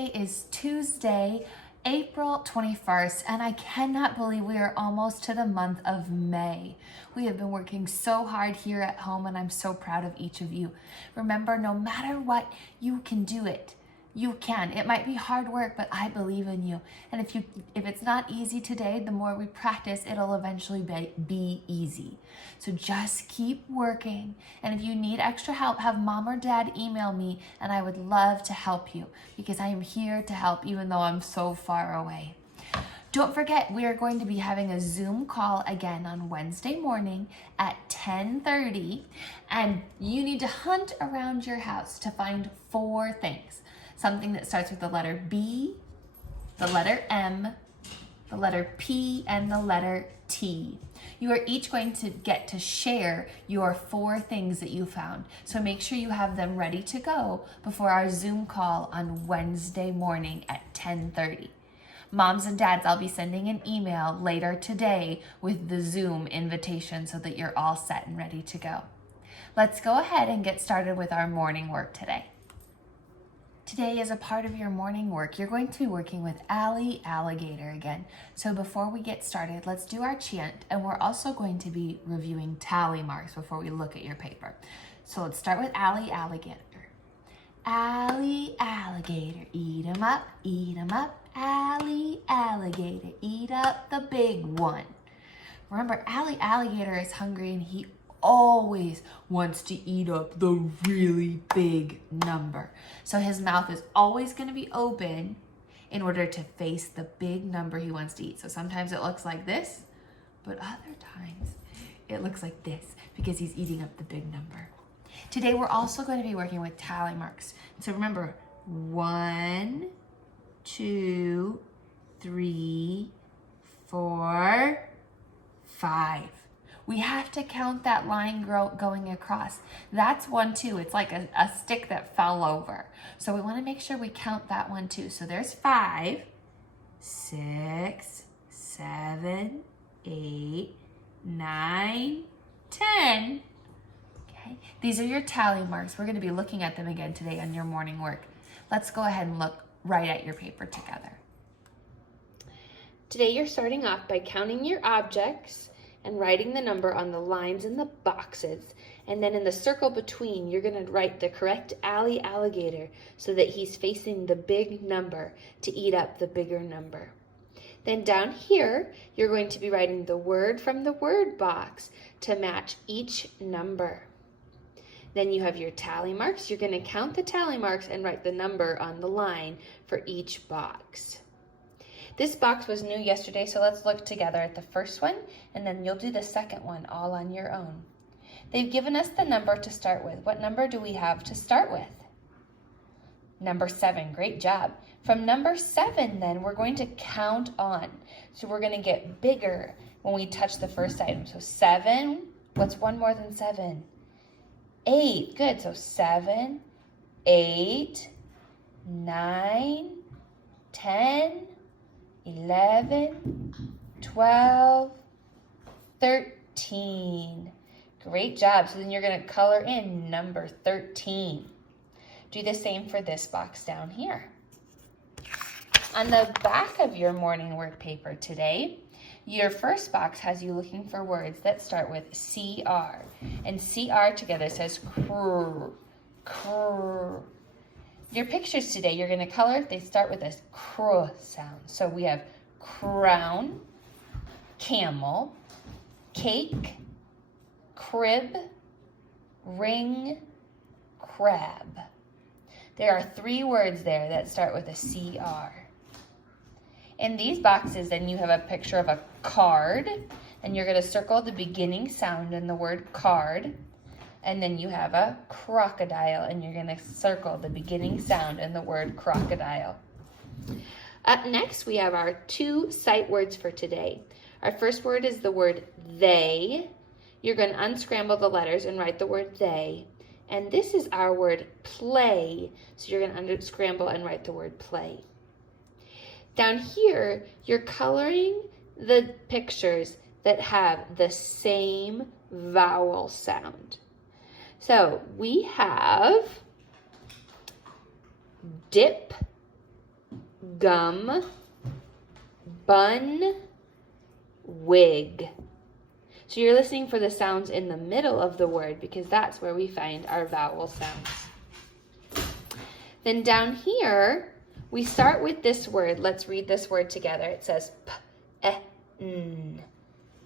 Today is Tuesday, April 21st, and I cannot believe we are almost to the month of May. We have been working so hard here at home, and I'm so proud of each of you. Remember, no matter what, you can do it. You can. It might be hard work, but I believe in you. And if it's not easy today, the more we practice, it'll eventually be easy. So just keep working. And if you need extra help, have mom or dad email me, and I would love to help you because I am here to help even though I'm so far away. Don't forget, we are going to be having a Zoom call again on Wednesday morning at 10:30, and you need to hunt around your house to find 4 things. Something that starts with the letter B, the letter M, the letter P, and the letter T. You are each going to get to share your 4 things that you found. So make sure you have them ready to go before our Zoom call on Wednesday morning at 10:30. Moms and dads, I'll be sending an email later today with the Zoom invitation so that you're all set and ready to go. Let's go ahead and get started with our morning work today. Today, as a part of your morning work, you're going to be working with Allie Alligator again. So before we get started, let's do our chant, and we're also going to be reviewing tally marks before we look at your paper. So let's start with Allie Alligator. Allie Alligator, eat 'em up, eat 'em up. Allie Alligator, eat up the big one. Remember, Allie Alligator is hungry and he always wants to eat up the really big number. So his mouth is always going to be open in order to face the big number he wants to eat. So sometimes it looks like this, but other times it looks like this because he's eating up the big number. Today we're also going to be working with tally marks. So remember, 1, 2, 3, 4, 5. We have to count that line going across. That's 1, 2. It's like a stick that fell over. So we want to make sure we count that one too. So there's 5, 6, 7, 8, 9, 10. Okay. These are your tally marks. We're going to be looking at them again today on your morning work. Let's go ahead and look right at your paper together. Today you're starting off by counting your objects and writing the number on the lines in the boxes. And then in the circle between, you're going to write the correct Allie Alligator so that he's facing the big number to eat up the bigger number. Then down here, you're going to be writing the word from the word box to match each number. Then you have your tally marks. You're going to count the tally marks and write the number on the line for each box. This box was new yesterday, so let's look together at the first one, and then you'll do the second one all on your own. They've given us the number to start with. What number do we have to start with? Number 7, great job. From number 7, then, we're going to count on. So we're going to get bigger when we touch the first item. So 7, what's 1 more than 7? 8, good. So 7, 8, 9, 10, 11, 12, 13. Great job. So then you're going to color in number 13. Do the same for this box down here. On the back of your morning work paper today, your first box has you looking for words that start with CR. And CR together says crrr, crrr. Your pictures today, you're going to color, they start with this cr sound. So we have crown, camel, cake, crib, ring, crab. There are 3 words there that start with a CR. In these boxes, then you have a picture of a card, and you're going to circle the beginning sound in the word card. And then you have a crocodile, and you're going to circle the beginning sound in the word crocodile. Up next, we have our 2 sight words for today. Our first word is the word they. You're going to unscramble the letters and write the word they. And this is our word play. So you're going to unscramble and write the word play. Down here, you're coloring the pictures that have the same vowel sound. So we have dip, gum, bun, wig. So you're listening for the sounds in the middle of the word because that's where we find our vowel sounds. Then down here, we start with this word. Let's read this word together. It says p-e-n,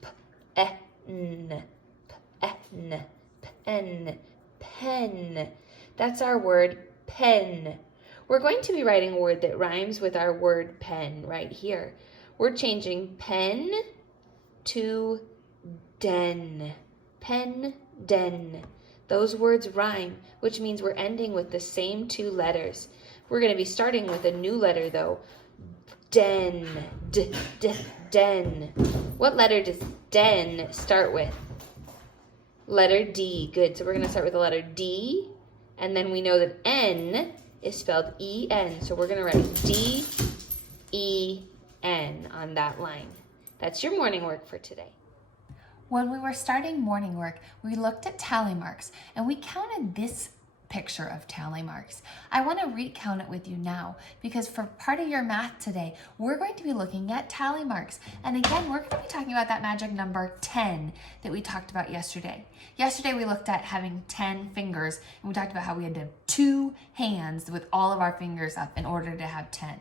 p-e-n, p-e-n, pen, pen. That's our word pen. We're going to be writing a word that rhymes with our word pen right here. We're changing pen to den. Pen, den. Those words rhyme, which means we're ending with the same two letters. We're going to be starting with a new letter though. Den. Den. What letter does den start with? Letter D. Good. So we're going to start with the letter D. And then we know that N is spelled E-N. So we're going to write D-E-N on that line. That's your morning work for today. When we were starting morning work, we looked at tally marks and we counted this picture of tally marks. I want to recount it with you now because for part of your math today, we're going to be looking at tally marks. And again, we're going to be talking about that magic number 10 that we talked about yesterday. Yesterday, we looked at having 10 fingers and we talked about how we had to have 2 hands with all of our fingers up in order to have 10.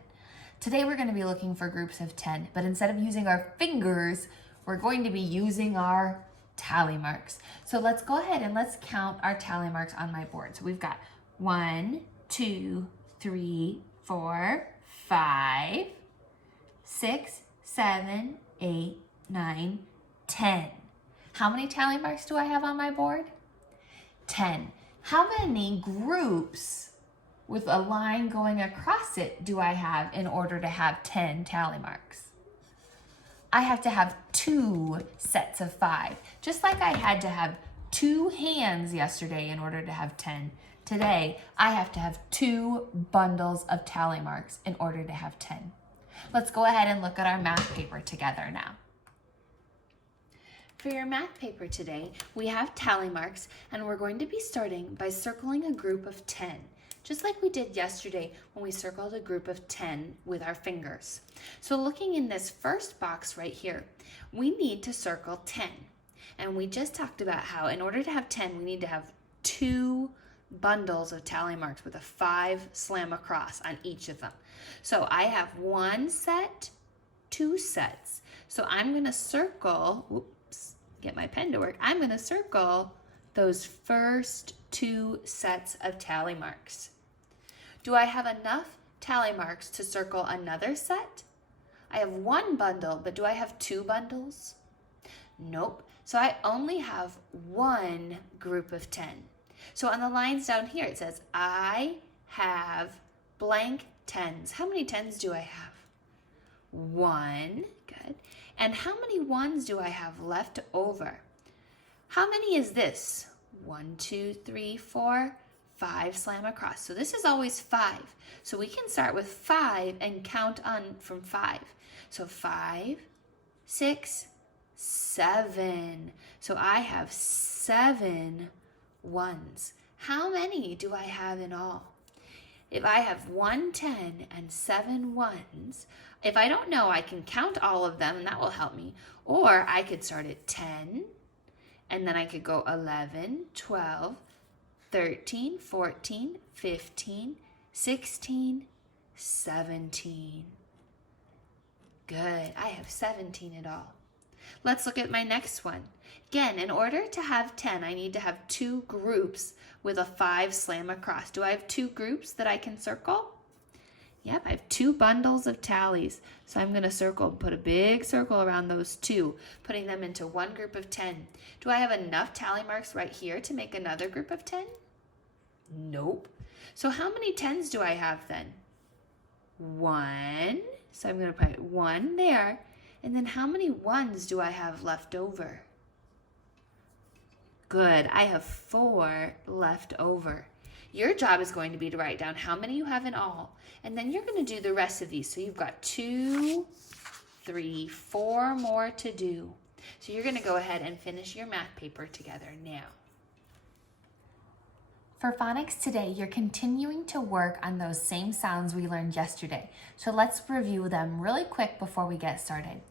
Today, we're going to be looking for groups of 10, but instead of using our fingers, we're going to be using our tally marks. So let's go ahead and let's count our tally marks on my board. So we've got 1, 2, 3, 4, 5, 6, 7, 8, 9, 10. How many tally marks do I have on my board? 10. How many groups with a line going across it do I have in order to have 10 tally marks? I have to have 2 sets of 5. Just like I had to have 2 hands yesterday in order to have 10. Today, I have to have 2 bundles of tally marks in order to have 10. Let's go ahead and look at our math paper together now. For your math paper today, we have tally marks, and we're going to be starting by circling a group of 10. Just like we did yesterday when we circled a group of 10 with our fingers. So looking in this first box right here, we need to circle 10. And we just talked about how in order to have 10, we need to have 2 bundles of tally marks with a 5 slam across on each of them. So I have 1 set, 2 sets. So I'm going to circle, oops, get my pen to work. I'm going to circle those first 2 sets of tally marks. Do I have enough tally marks to circle another set? I have 1 bundle, but do I have 2 bundles? Nope. So I only have 1 group of 10. So on the lines down here, it says, I have blank 10s. How many 10s do I have? 1. Good. And how many 1s do I have left over? How many is this? 1, 2, 3, 4, 5 slam across. So this is always 5. So we can start with 5 and count on from 5. So 5, 6, 7. So I have 7 1s. How many do I have in all? If I have 1 10 and 7 1s, if I don't know, I can count all of them and that will help me. Or I could start at 10. And then I could go 11, 12, 13, 14, 15, 16, 17. Good. I have 17 in all. Let's look at my next one. Again, in order to have 10, I need to have 2 groups with a 5 slam across. Do I have 2 groups that I can circle? Yep, I have 2 bundles of tallies. So I'm going to circle, put a big circle around those 2, putting them into 1 group of 10. Do I have enough tally marks right here to make another group of 10? Nope. So how many 10s do I have then? 1. So I'm going to put 1 there. And then how many 1s do I have left over? Good. I have 4 left over. Your job is going to be to write down how many you have in all. And then you're going to do the rest of these. So you've got 2, 3, 4 more to do. So you're going to go ahead and finish your math paper together now. For phonics today, you're continuing to work on those same sounds we learned yesterday. So let's review them really quick before we get started.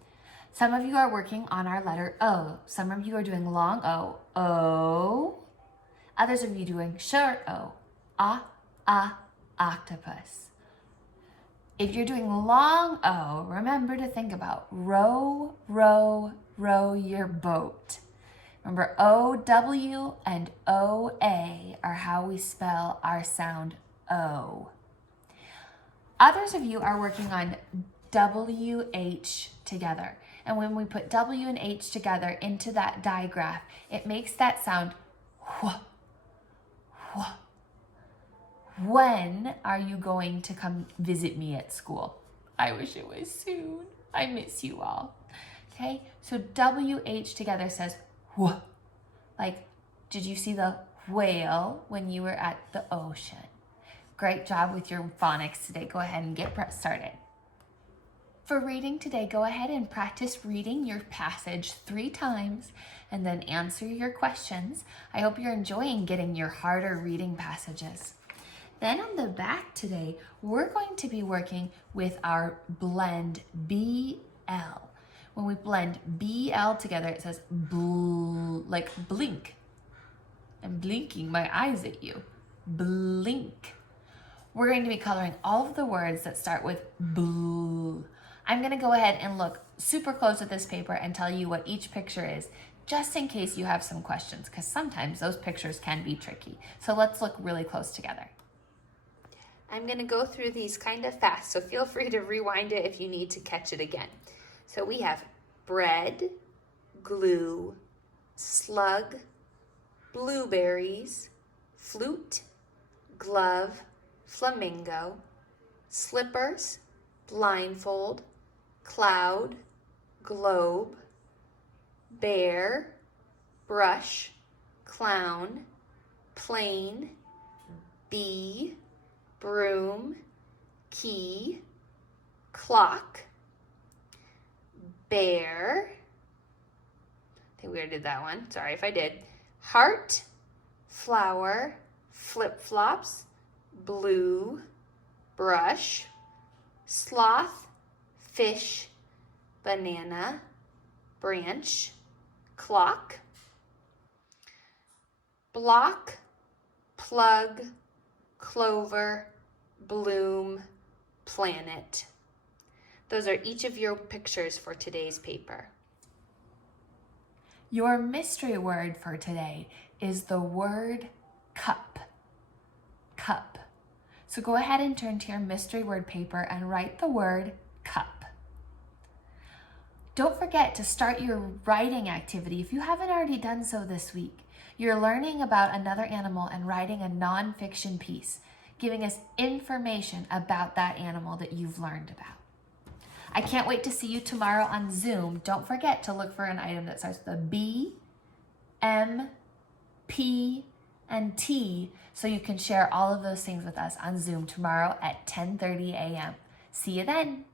Some of you are working on our letter O. Some of you are doing long O, O. Others of you doing short O, octopus. If you're doing long O, remember to think about row, row, row your boat. Remember, O-W and O-A are how we spell our sound O. Others of you are working on W-H together. And when we put W and H together into that digraph, it makes that sound wh, wh. When are you going to come visit me at school? I wish it was soon. I miss you all. Okay, so W-H together says wh. Like, did you see the whale when you were at the ocean? Great job with your phonics today. Go ahead and get started. For reading today, go ahead and practice reading your passage 3 times and then answer your questions. I hope you're enjoying getting your harder reading passages. Then on the back today, we're going to be working with our blend BL. When we blend BL together, it says like blink. I'm blinking my eyes at you. Blink. We're going to be coloring all of the words that start with bl. I'm going to go ahead and look super close at this paper and tell you what each picture is, just in case you have some questions, because sometimes those pictures can be tricky. So let's look really close together. I'm going to go through these kind of fast, so feel free to rewind it if you need to catch it again. So we have bread, glue, slug, blueberries, flute, glove, flamingo, slippers, blindfold, cloud, globe, bear, brush, clown, plane, bee, broom, key, clock, bear, I think we already did that one, sorry if I did, heart, flower, flip-flops, blue, brush, sloth, fish, banana, branch, clock, block, plug, clover, bloom, planet. Those are each of your pictures for today's paper. Your mystery word for today is the word cup. Cup. So go ahead and turn to your mystery word paper and write the word cup. Don't forget to start your writing activity if you haven't already done so this week. You're learning about another animal and writing a nonfiction piece, giving us information about that animal that you've learned about. I can't wait to see you tomorrow on Zoom. Don't forget to look for an item that starts with a B, M, P, and T so you can share all of those things with us on Zoom tomorrow at 10:30 a.m. See you then.